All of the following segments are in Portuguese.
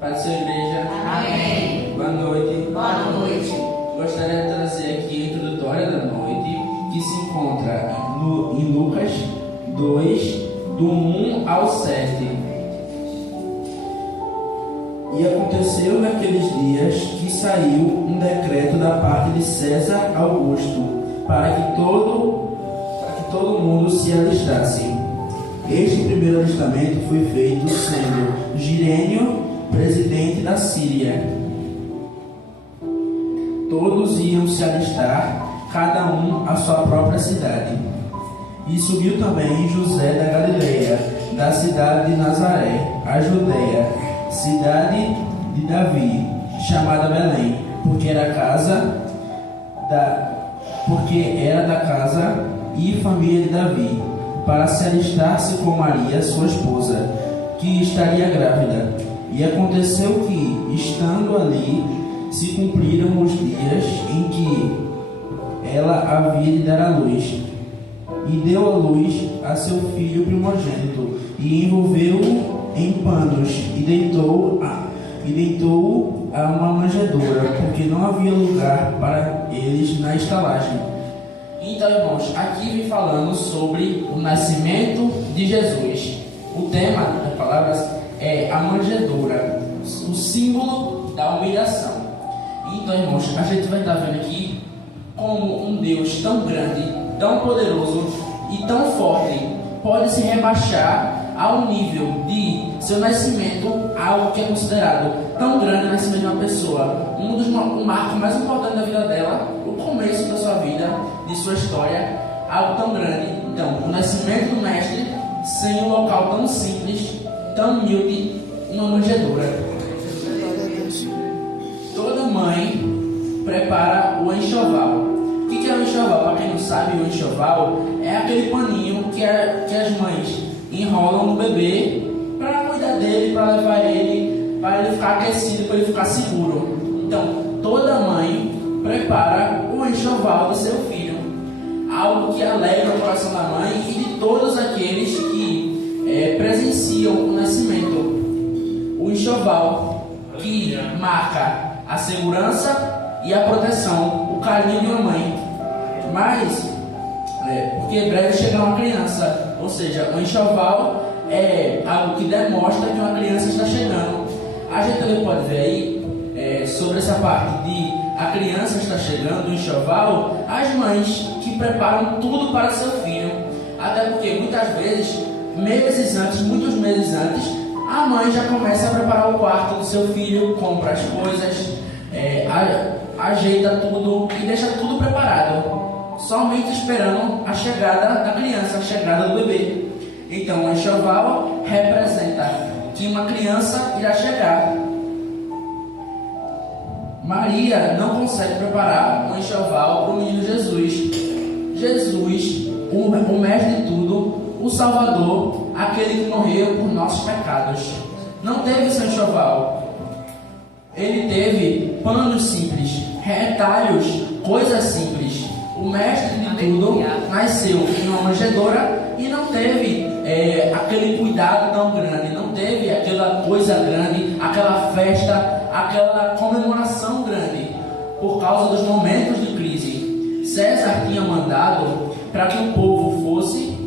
Paz do Senhor, igreja. Amém. Boa noite. Boa noite. Gostaria de trazer aqui a introdutória da noite, que se encontra em Lucas 2, do 1 ao 7. E aconteceu naqueles dias que saiu um decreto da parte de César Augusto, para que todo mundo se alistasse. Este primeiro alistamento foi feito sendo Girênio presidente da Síria. Todos iam se alistar, cada um à sua própria cidade. E subiu também José da Galileia, da cidade de Nazaré, a Judeia, cidade de Davi, chamada Belém, porque era da casa e família de Davi, para se alistar-se com Maria, sua esposa, que estaria grávida. E aconteceu que, estando ali, se cumpriram os dias em que ela havia de dar à luz. E deu à luz a seu filho primogênito, e envolveu-o em panos, e deitou-o a uma manjedoura, porque não havia lugar para eles na estalagem. Então, irmãos, aqui vem falando sobre o nascimento de Jesus. O tema das palavras é a manjedoura, o símbolo da humilhação. Então, irmãos, a gente vai estar vendo aqui como um Deus tão grande, tão poderoso e tão forte pode se rebaixar ao nível de seu nascimento, algo que é considerado tão grande o nascimento de uma pessoa, um marco mais importante da vida dela, o começo da sua vida, de sua história, algo tão grande. Então, o nascimento do mestre sem um local tão simples, tão humilde, uma manjedoura. Toda mãe prepara o enxoval. O que é o enxoval? Para quem não sabe, o enxoval é aquele paninho que as mães enrolam no bebê para cuidar dele, para levar ele, para ele ficar aquecido, para ele ficar seguro. Então, toda mãe prepara o enxoval do seu filho, algo que alegra o coração da mãe e de todos aqueles que presenciam o nascimento. O enxoval que marca a segurança e a proteção, o carinho de uma mãe. Mas, porque breve chega uma criança, ou seja, o enxoval é algo que demonstra que uma criança está chegando. A gente também pode ver aí, sobre essa parte de a criança está chegando, o enxoval, as mães que preparam tudo para seu filho. Até porque muitas vezes, muitos meses antes, a mãe já começa a preparar o quarto do seu filho, compra as coisas, ajeita tudo e deixa tudo preparado, somente esperando a chegada da criança, a chegada do bebê. Então, o enxoval representa que uma criança irá chegar. Maria não consegue preparar um enxoval para o menino Jesus. Jesus, o mestre de tudo, o Salvador, aquele que morreu por nossos pecados, não teve seu enxoval. Ele teve panos simples, retalhos, coisas simples. O mestre de tudo nasceu em uma manjedoura e não teve aquele cuidado tão grande, não teve aquela coisa grande, aquela festa, aquela comemoração grande, por causa dos momentos de crise. César tinha mandado para que o povo fosse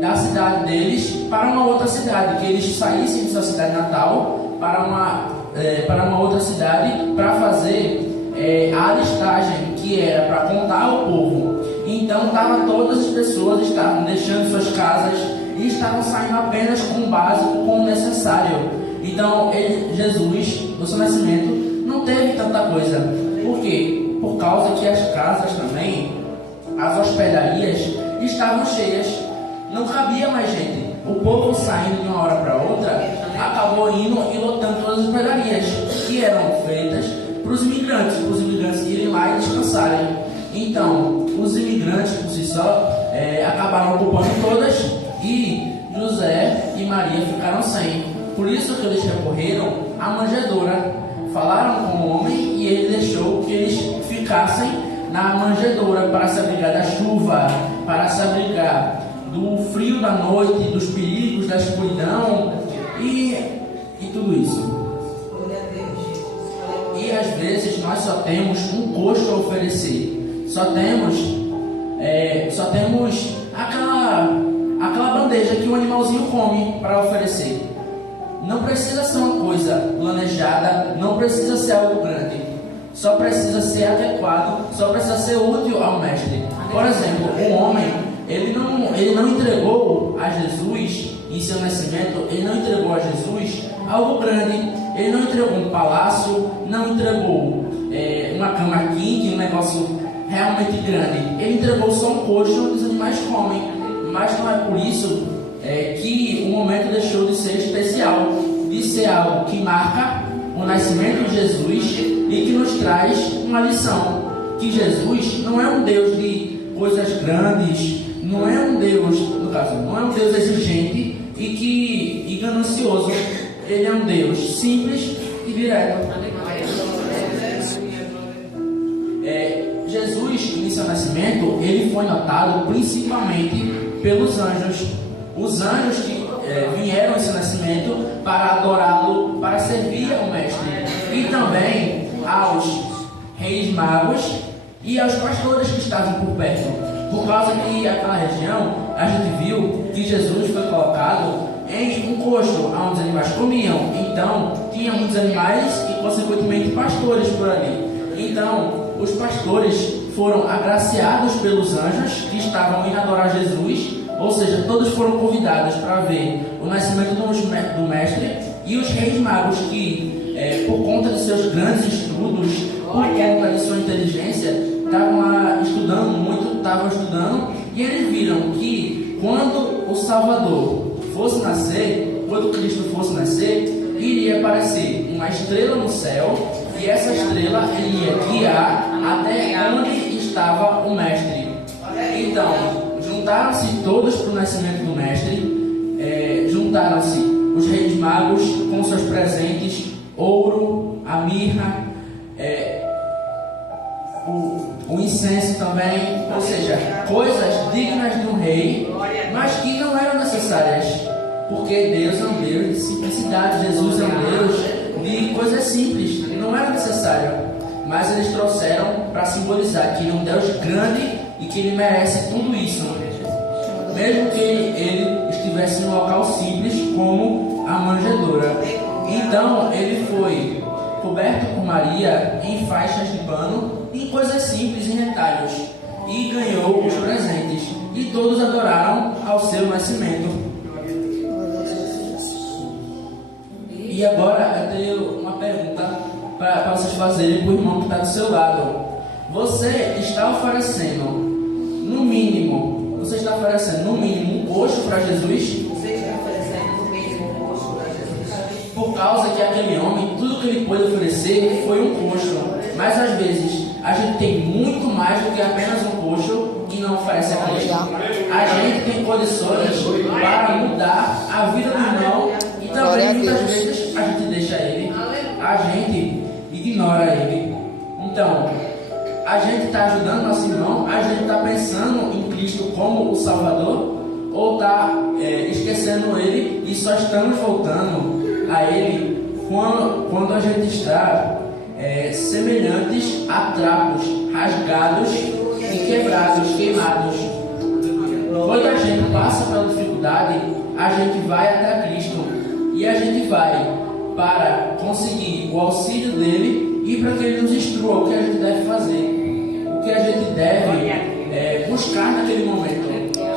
da cidade deles para uma outra cidade, que eles saíssem de sua cidade natal para uma outra cidade para fazer a listagem, que era para contar ao povo. Então todas as pessoas estavam deixando suas casas e estavam saindo apenas com o básico, com o necessário. Então Jesus, no seu nascimento, não teve tanta coisa. Por quê? Por causa que as casas também, as hospedarias, estavam cheias, não cabia mais gente. O povo saindo de uma hora para outra acabou indo e lotando todas as hospedarias que eram feitas para os imigrantes irem lá e descansarem. Então, os imigrantes por si só acabaram ocupando todas e José e Maria ficaram sem. Por isso que eles recorreram à manjedoura. Falaram com o homem e ele deixou que eles ficassem na manjedoura para se abrigar da chuva, para se abrigar do frio da noite, dos perigos da escuridão e tudo isso. E às vezes nós só temos um coxo a oferecer. Só temos aquela bandeja que o animalzinho come para oferecer. Não precisa ser uma coisa planejada, não precisa ser algo grande. Só precisa ser adequado, só precisa ser útil ao mestre. Por exemplo, o homem, ele não entregou a Jesus, em seu nascimento, ele não entregou a Jesus algo grande. Ele não entregou um palácio, não entregou uma cama king, um negócio realmente grande. Ele entregou só um coxo onde os animais comem. Mas não é por isso que o momento deixou de ser especial, de ser algo que marca o nascimento de Jesus e que nos traz uma lição. Que Jesus não é um Deus de coisas grandes, não é um Deus, no caso, não é um Deus exigente e ganancioso. Ele é um Deus simples e direto. Jesus, em seu nascimento, ele foi notado principalmente pelos anjos. Os anjos que vieram em seu nascimento para adorá-lo, para servir ao mestre. E também aos reis magos e aos pastores que estavam por perto. Por causa que aquela região, a gente viu que Jesus foi colocado em um coxo onde os animais comiam. Então, tinha muitos animais e, consequentemente, pastores por ali. Então, os pastores foram agraciados pelos anjos que estavam indo adorar Jesus. Ou seja, todos foram convidados para ver o nascimento do mestre. E os reis magos que, por conta de seus grandes estudos, por conta de sua inteligência, estavam lá estudando, e eles viram que quando o Salvador fosse nascer, quando Cristo fosse nascer, iria aparecer uma estrela no céu, e essa estrela iria guiar até onde estava o mestre. Então, juntaram-se todos para o nascimento do mestre, juntaram-se os reis magos com seus presentes, ouro, a mirra, o incenso também, ou seja, coisas dignas de um rei, mas que não eram necessárias, porque Deus é um Deus de simplicidade, Jesus é um Deus de coisas simples, não era necessário, mas eles trouxeram para simbolizar que ele é um Deus grande e que ele merece tudo isso, mesmo que ele estivesse em um local simples como a manjedoura. Então ele foi coberto por Maria em faixas de pano, em coisas simples, em retalhos, e ganhou os presentes, e todos adoraram ao seu nascimento. E agora eu tenho uma pergunta para vocês fazerem para o irmão que está do seu lado. Você está oferecendo no mínimo um coxo para Jesus? Por causa que aquele homem, tudo que ele pôde oferecer foi um coxo. Mas às vezes a gente tem muito mais do que apenas um coxo que não oferece a Cristo. A gente tem condições para mudar a vida do irmão e também muitas vezes a gente deixa ele, a gente ignora ele. Então, a gente está ajudando nosso irmão, a gente está pensando em Cristo como o Salvador, ou está esquecendo ele e só estamos voltando a ele quando a gente está semelhantes a trapos rasgados e quebrados, queimados. Quando a gente passa pela dificuldade, a gente vai até Cristo e a gente vai para conseguir o auxílio dele e para que ele nos instrua o que a gente deve fazer, o que a gente deve buscar naquele momento,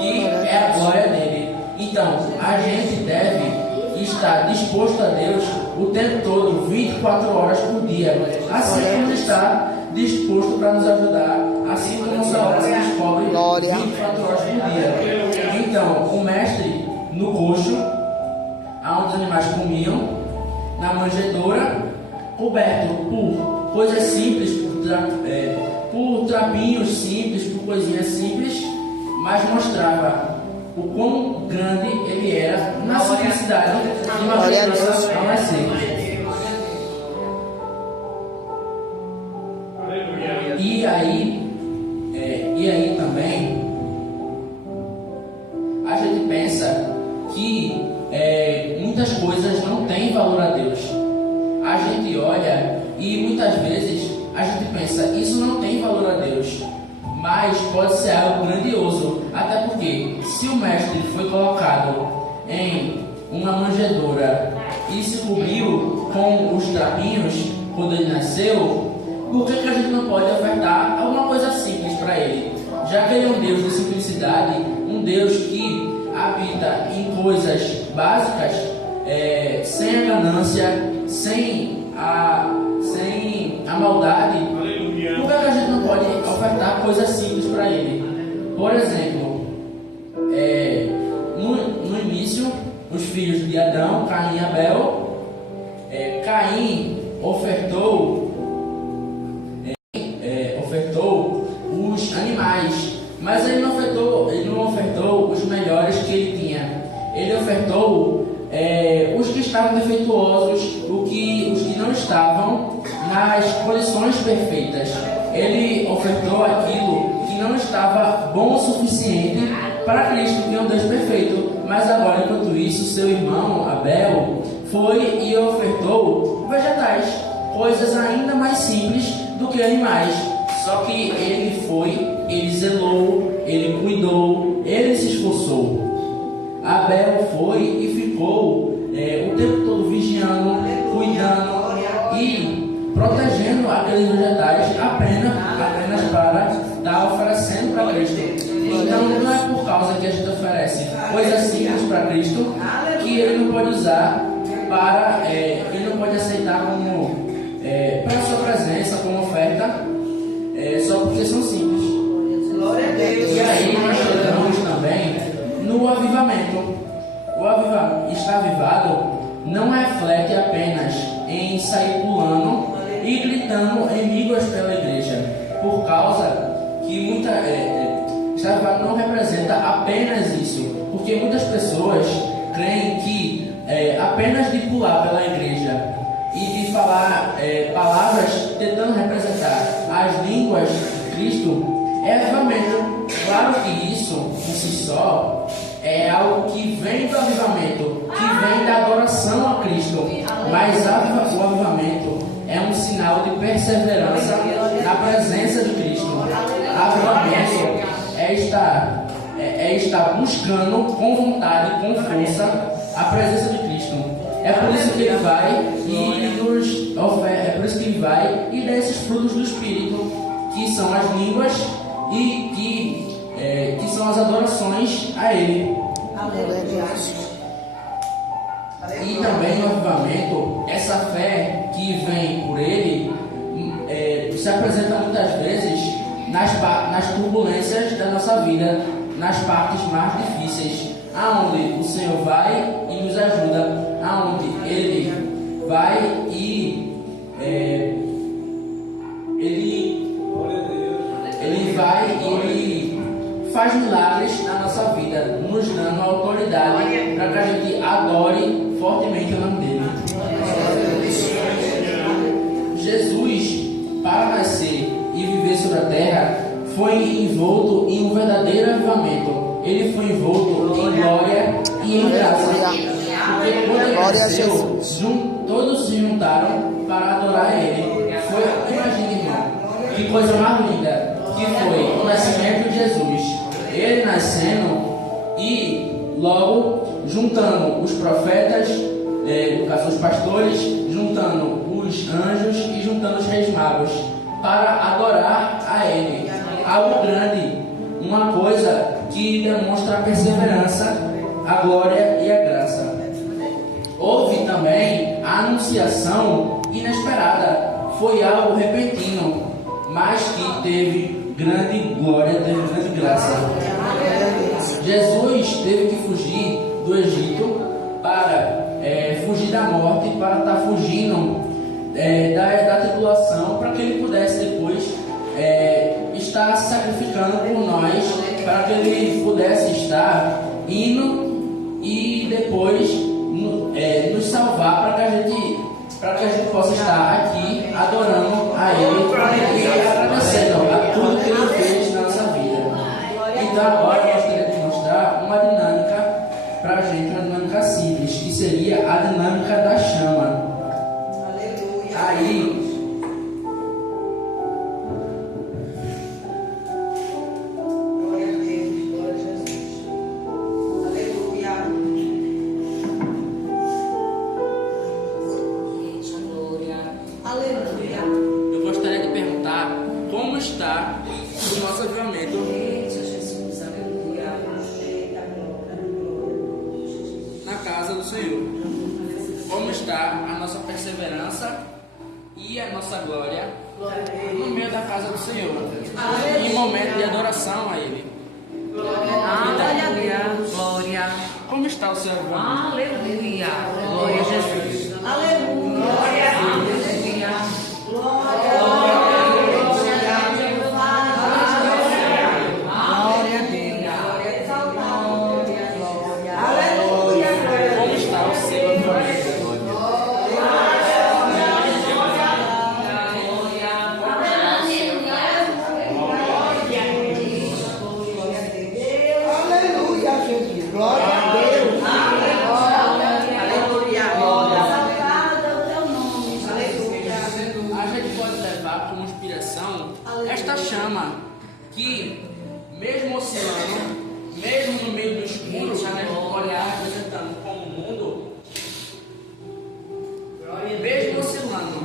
que é a glória dele. Então, a gente deve estar disposto a Deus o tempo todo, 24 horas por dia, assim como Ele está disposto para nos ajudar, assim como nossa obra se descobre 24 horas por dia. Então, o mestre no coxo, onde os animais comiam, na manjedoura, coberto por coisas simples, por trapinhos simples, por coisinhas simples, mas mostrava o quão grande ele era na simplicidade de uma criança ao nascer. E aí também a gente pensa que muitas coisas não têm valor a Deus. A gente olha e muitas vezes a gente pensa, isso não tem valor a Deus, mas pode ser algo grandioso, até porque se o mestre foi colocado em uma manjedoura e se cobriu com os trapinhos quando ele nasceu, por que a gente não pode ofertar alguma coisa simples para ele? Já que ele é um Deus de simplicidade, um Deus que habita em coisas básicas, sem a ganância, sem a maldade. Aleluia. Por que a gente não pode ofertar coisas simples para ele? Por exemplo, no início, os filhos de Adão, Caim e Abel, Caim ofertou os animais, mas ele não ofertou os melhores que ele tinha. Ele ofertou os que estavam defeituosos, os que não estavam nas condições perfeitas. Ele ofertou aquilo que não estava bom o suficiente para Cristo, que é um Deus perfeito. Mas agora, enquanto isso, seu irmão Abel foi e ofertou vegetais, coisas ainda mais simples do que animais. Só que ele zelou, ele cuidou, ele se esforçou. Abel foi e ficou o tempo todo vigiando, cuidando e protegendo aqueles vegetais apenas para estar oferecendo para Cristo. Então não é por causa que a gente oferece coisas simples para Cristo que ele não pode usar ele não pode aceitar como para a sua presença, como oferta, só porque são simples. Glória a Deus. E aí nós chegamos também no avivamento. Estar avivado não reflete apenas em sair pulando e gritando em línguas pela igreja, por causa que estar avivado não representa apenas isso, porque muitas pessoas creem que apenas de pular pela igreja e de falar palavras tentando representar as línguas de Cristo é avivamento. Claro que isso, por si só, é algo que vem do avivamento, que vem da adoração a Cristo. Mas o avivamento é um sinal de perseverança na presença de Cristo. Avivamento é estar buscando com vontade, com força, a presença de Cristo. É por isso que ele vai e nos oferece, é por isso que ele vai e dá esses frutos do Espírito, que são as línguas e que são as adorações a Ele. E também no avivamento, essa fé que vem por Ele se apresenta muitas vezes nas turbulências da nossa vida, nas partes mais difíceis, aonde o Senhor vai e nos ajuda, aonde Ele vai e Ele faz milagres na nossa vida, nos dando autoridade para que a gente adore fortemente o nome dele. Jesus, para nascer e viver sobre a terra, foi envolto em um verdadeiro avivamento. Ele foi envolto em glória e em graça. Porque quando ele nasceu, todos se juntaram para adorar Ele. Imagine, irmão, que coisa mais linda que foi o nascimento de Jesus. Ele nascendo e logo juntando os profetas, no caso os pastores, juntando os anjos e juntando os reis magos para adorar a Ele. Algo grande, uma coisa que demonstra a perseverança, a glória e a graça. Houve também a anunciação inesperada. Foi algo repentino, mas que teve grande glória, teve grande graça. Jesus teve que fugir do Egito para fugir da morte, para estar fugindo da tribulação, para que ele pudesse depois estar se sacrificando por nós, para que ele pudesse estar indo e depois nos salvar, para que a gente possa estar aqui adorando a Ele e agradecendo a tudo que Ele fez na nossa vida. Então agora eu gostaria de mostrar uma dinâmica para a gente, uma dinâmica simples, que seria a dinâmica da chama. Senhor. Como está a nossa perseverança e a nossa glória no meio da casa do Senhor, em momento de adoração a Ele. Aleluia. Glória. Como está o seu avivamento? Aleluia. Glória a Jesus. Aleluia. Glória a Deus. Como está o seu avivamento? Aleluia, Jesus. Glória a Deus. Exaltado é o teu nome. A gente pode levar como inspiração esta chama que, mesmo oscilando, mesmo no meio do escuro, que a gente pode estar representando como o mundo, mesmo oscilando,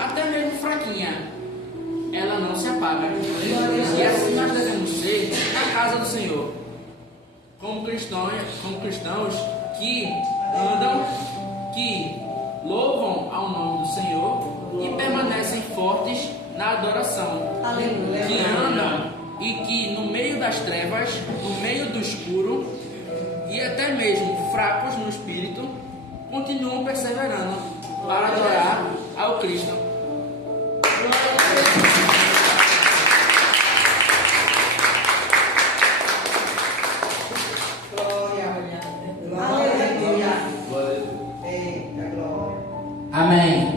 até mesmo fraquinha, ela não se apaga. E assim nós devemos ser na casa do Senhor, como cristãos que andam, que louvam ao nome do Senhor e permanecem fortes na adoração, que andam e que no meio das trevas, no meio do escuro e até mesmo fracos no espírito, continuam perseverando para adorar ao Cristo. Glória. Glória a Deus. Eita, glória. Amém.